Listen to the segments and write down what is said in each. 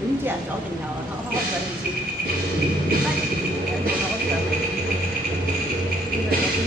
點知人左定右啊？開上唔知，得人哋攞上嚟，呢個有真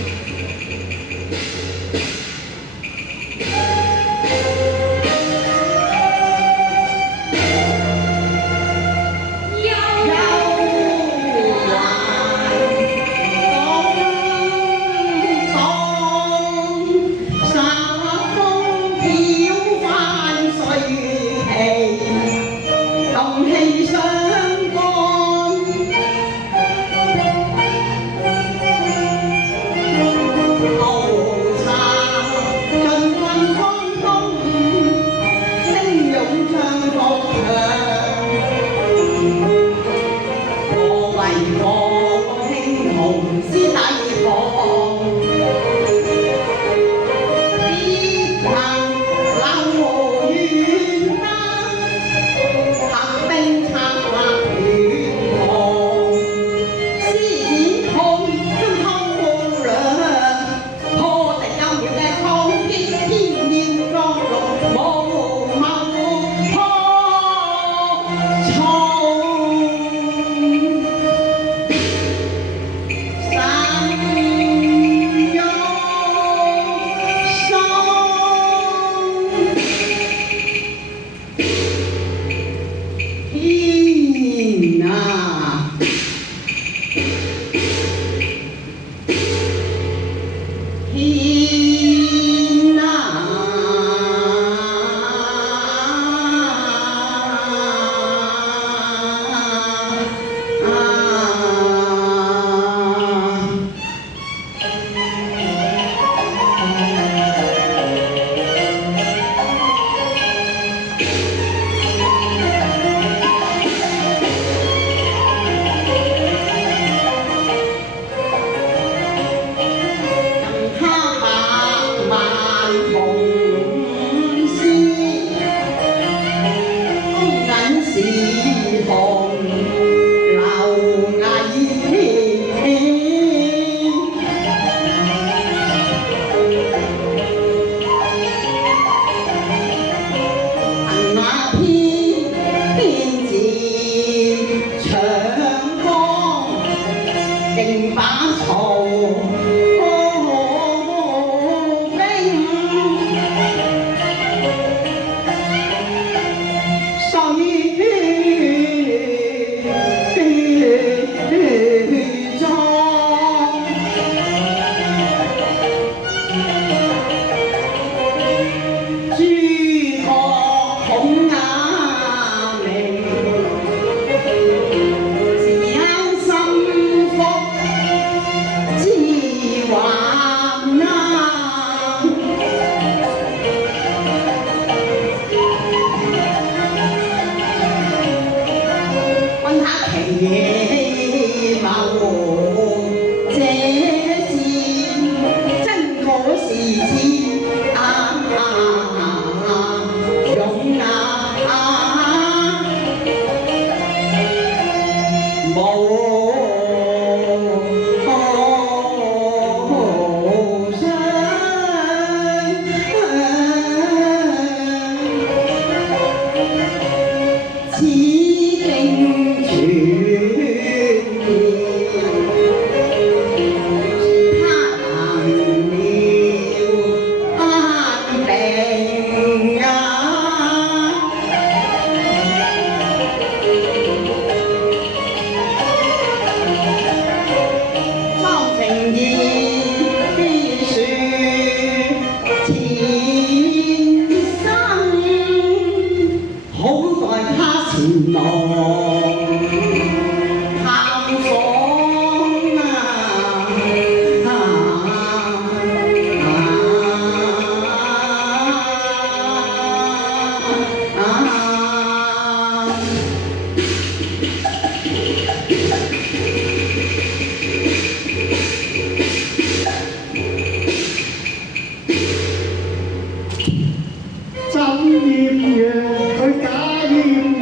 豔陽，佢假豔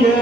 陽。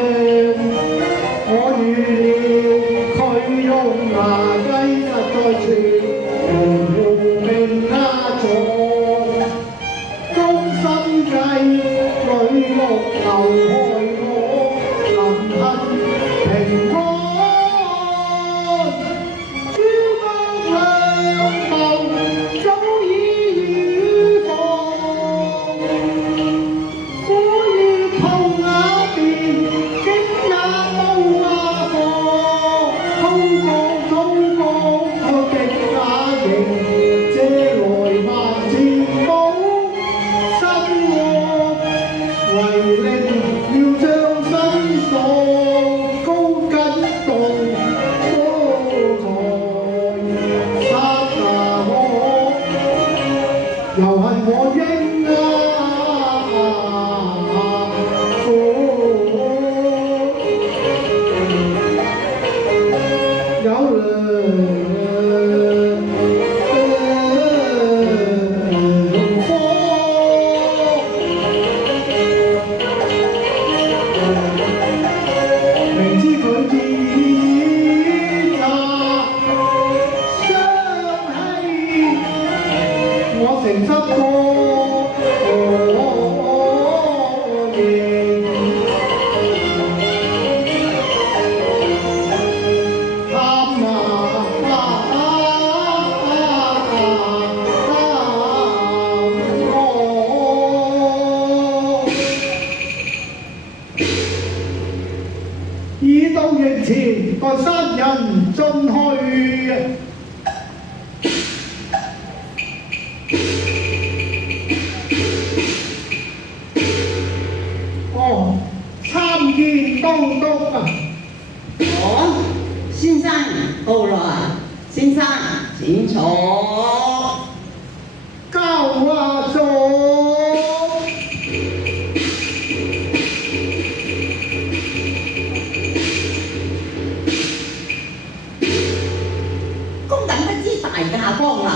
到營前，待三人進去。哦，參見東督啊！哦，先生到啦，先生請坐。交話咗。公等不知大駕光臨，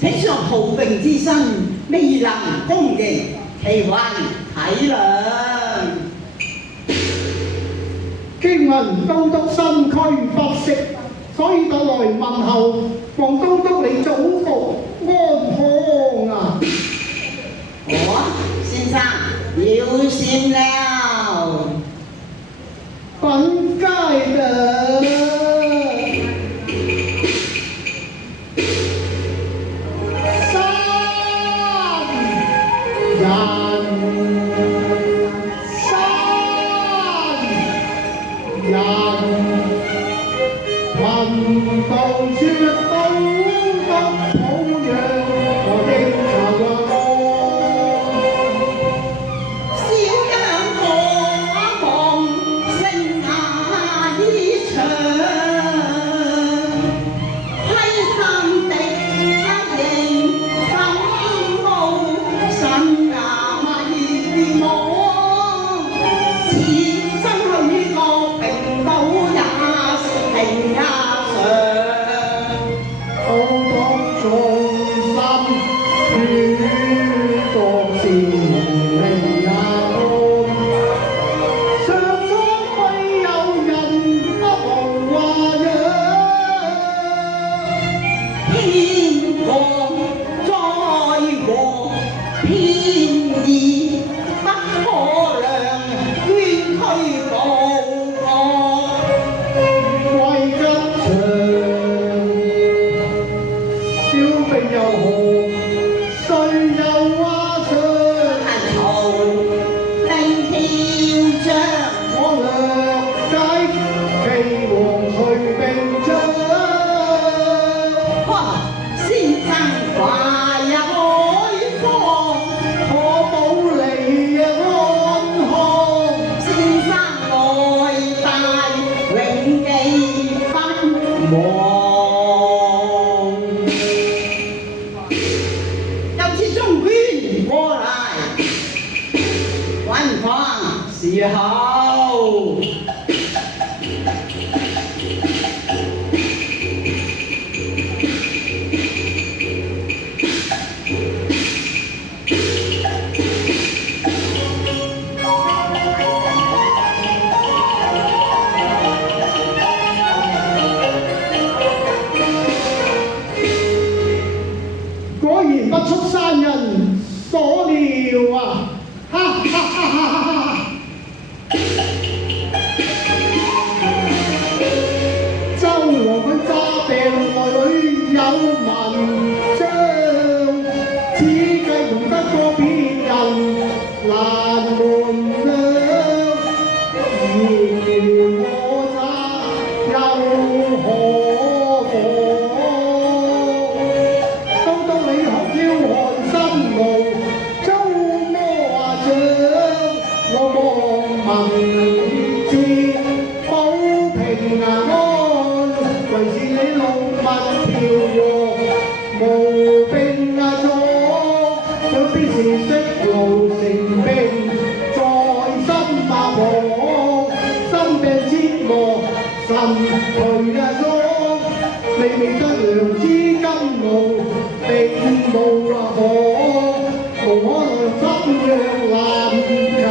請上豪榮之身，未能恭迎，其還體諒。經聞東督身軀不適，所以特來問候，望東督你早復安康啊！先生要先了，本該的。時候，果然不出山人所料啊！哈哈哈哈哈哈！周王佢詐病內裏有文章，只計瞞得過別人難瞞亮，而我詐又何妨？當當你學要寒心路，遭魔掌，我望文字保平安。為是你路物調和，無病阻，想必是識路成病，在心發狂，心病折磨，神頹喪，你未得良知甘露，並無可，無可奈心若難求。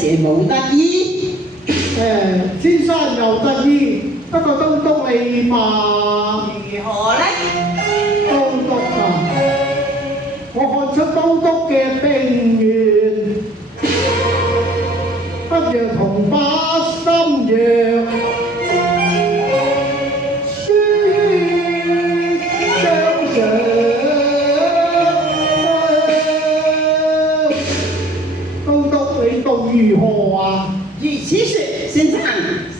時冇得醫。先生又得意，不過東東你嘛如何呢？東東啊，我看出東東嘅病源，不若同把心藥，書相上。東東你讀如何啊？如此說，先生，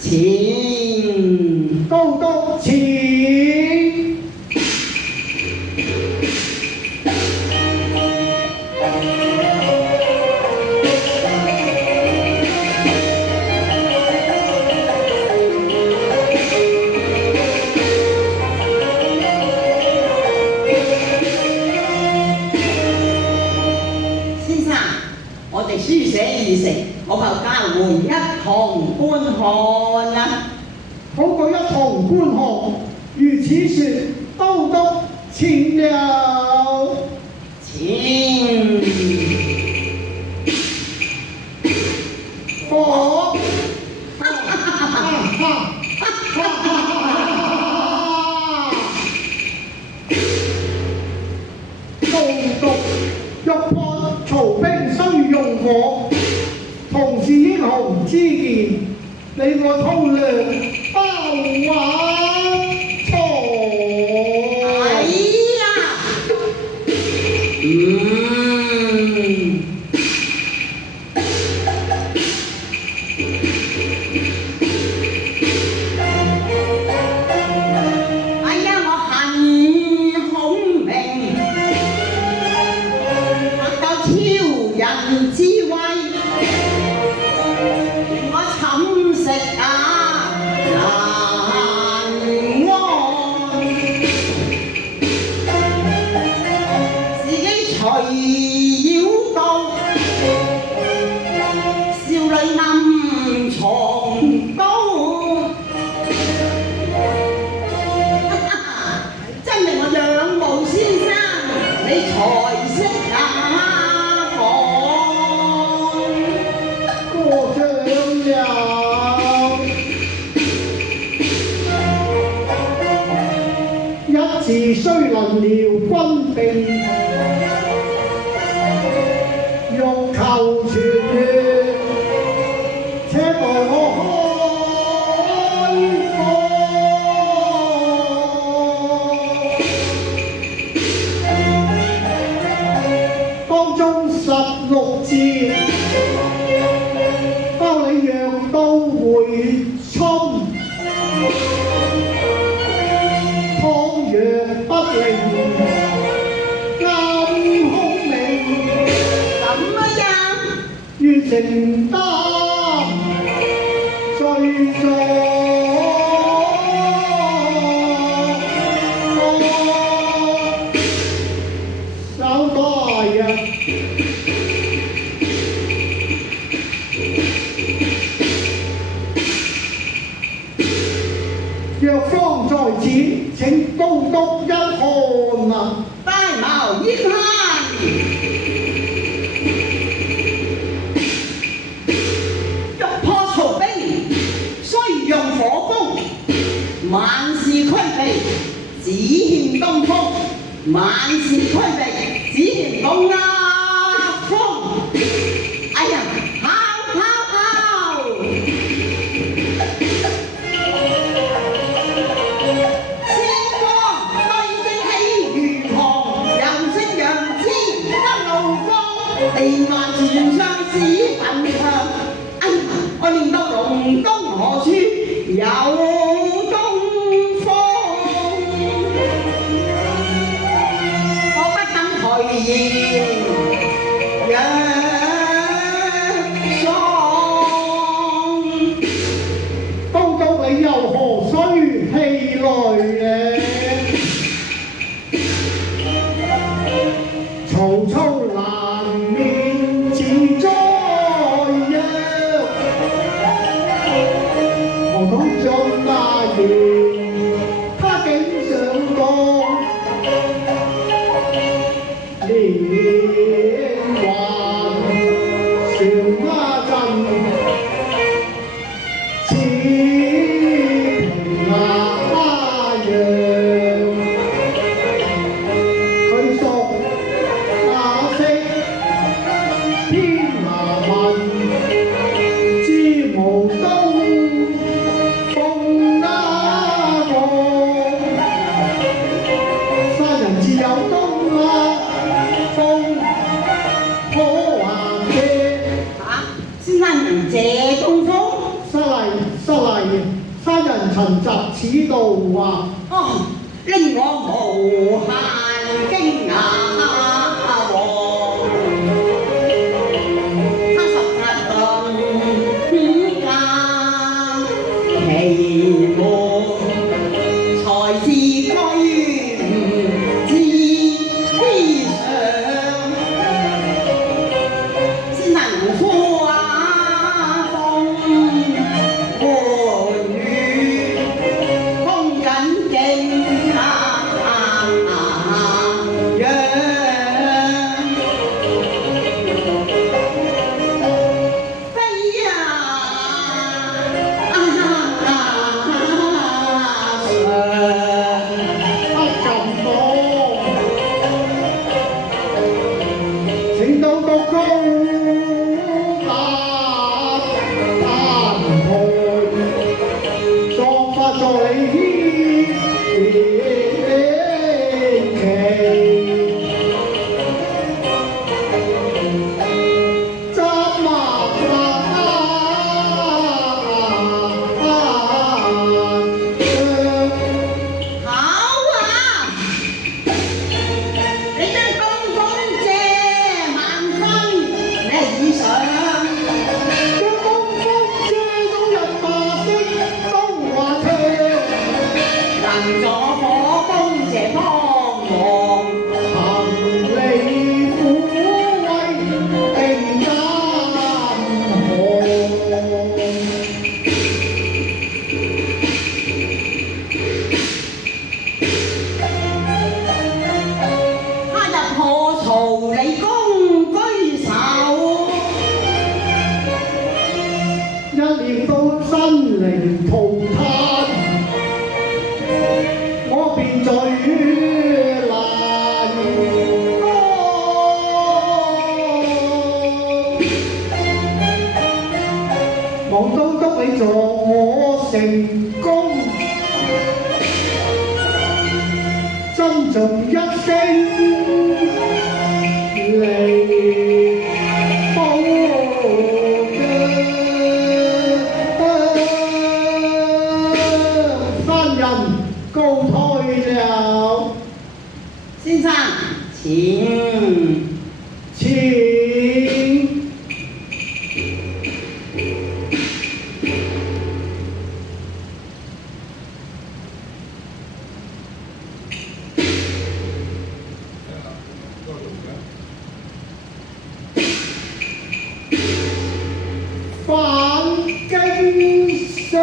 請。東東請。先生，我哋書寫已成，我求交換一同觀看啦。好過一同觀看。如此說，東東請了。請。我。東東，欲破曹兵須用火，同是英雄之見，你我通略包挽錯。哎呀！哎呀，我很孔明，達到超人智慧，我寢食啊難安，自己隨妖道，少女暗藏刀。真令我仰慕先生，你才識講。過獎了，一字雖能遼軍兵，欲求全月，且待我開火。當中16節，包你讓到回春，倘若不靈，暗空明，咁樣，願承擔罪狀。手袋呀！若方在此，請東東一看啊！大矛一看，欲破曹兵，須用火攻，萬事俱備，只欠東風。萬事俱備，只欠東風。哎呀，好！先鋒對正氣如虹，又稱楊枝得怒光，地萬傳上是墳場。哎呀，我念到龍東何處有東風，我不敢頹言若喪。東東你又何須氣餒呢？曹操難免自災殃，何講將那言，他竟上當，連環船家陣。東啊，風可還借。先生人謝東風。失禮，山人陳澤此道話。哦，令我無限驚訝喎！他實實更加奇妙，才是居之上。先能花風歡雨，恭謹敬仰。飛呀請到高達談判，作法助理執麻好啊！你將東風借萬分理想，將東風借到人馬的都話唱。能助火攻這幫忙，行利撫慰定監河。他日破曹你公居首，一念到生靈塗炭，我便最難過。望都督你助我成功，珍重一聲嚟保障。山人告退了。先生請。請反經商。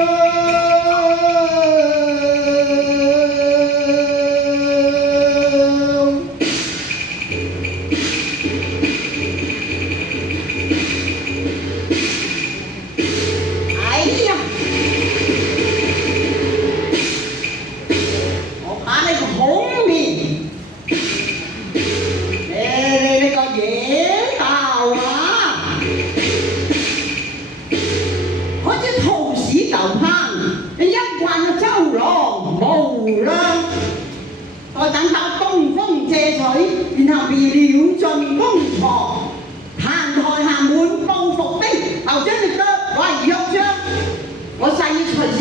哎呀！我把你個孔面，你個野道啊！好似兔屎豆烹，你一慣周郎無量。我等到東風借取，然後便了盡公堂，壇台下滿報復的，後將你得為約章。我誓要隨此